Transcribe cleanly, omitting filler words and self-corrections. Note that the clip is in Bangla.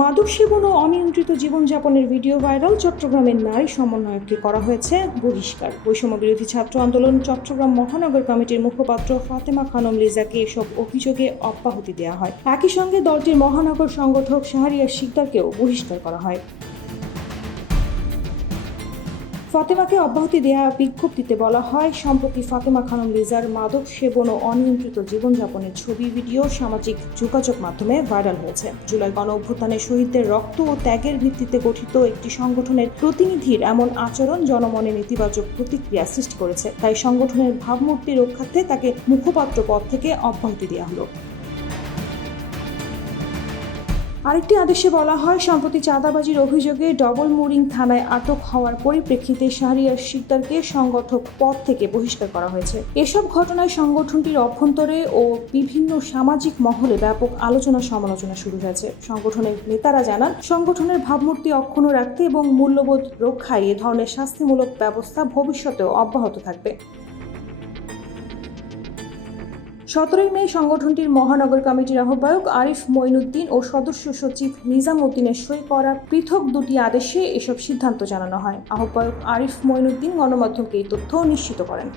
মাদক সেবন ও অনিয়ন্ত্রিত জীবনযাপনের ভিডিও ভাইরাল। চট্টগ্রামের নারী সমন্বয়ককে করা হয়েছে বহিষ্কার। বৈষম্য বিরোধী ছাত্র আন্দোলন চট্টগ্রাম মহানগর কমিটির মুখপাত্র ফাতেমা খানম লিজাকে এসব অভিযোগে অব্যাহতি দেওয়া হয়। একই সঙ্গে দলটির মহানগর সংগঠক শাহরিয়ার শিকদারকেও বহিষ্কার করা হয়। ফাতেমাকে অব্যাহতি দেয়া বিজ্ঞপ্তিতে বলা হয়, সম্প্রতি ফাতেমা খানম লিজার মাদক সেবন ও অনিয়ন্ত্রিত জীবনযাপনের ছবি ভিডিও সামাজিক যোগাযোগ মাধ্যমে ভাইরাল হয়েছে। জুলাই গণ অভ্যুত্থানে শহীদদের রক্ত ও ত্যাগের ভিত্তিতে গঠিত একটি সংগঠনের প্রতিনিধির এমন আচরণ জনমনে নেতিবাচক প্রতিক্রিয়া সৃষ্টি করেছে। তাই সংগঠনের ভাবমূর্তি রক্ষার্থে তাকে মুখপাত্র পদ থেকে অব্যাহতি দেওয়া হলো। আরেকটি আদেশে বলা হয়, সম্প্রতি চাঁদাবাজির অভিযোগে ডবল মুরিং থানায় আটক হওয়ার পরিপ্রেক্ষিতে শাহরিয়ার শিকদারকে সংগঠক পদ থেকে বহিষ্কার করা হয়েছে। এসব ঘটনায় সংগঠনটির অভ্যন্তরে ও বিভিন্ন সামাজিক মহলে ব্যাপক আলোচনা সমালোচনা শুরু হয়েছে। সংগঠনের নেতারা জানান, সংগঠনের ভাবমূর্তি অক্ষুণ্ণ রাখতে এবং মূল্যবোধ রক্ষায় এ ধরনের শাস্তিমূলক ব্যবস্থা ভবিষ্যতেও অব্যাহত থাকবে। 17 মে সংগঠনটির মহানগর কমিটির আহ্বায়ক আরিফ মঈনুদ্দিন ও সদস্য সচিব নিজাম উদ্দিনের সই করা পৃথক দুটি আদেশে এসব সিদ্ধান্ত জানানো হয়। আহ্বায়ক আরিফ মঈনুদ্দিন গণমাধ্যমকে এই তথ্য নিশ্চিত করেন।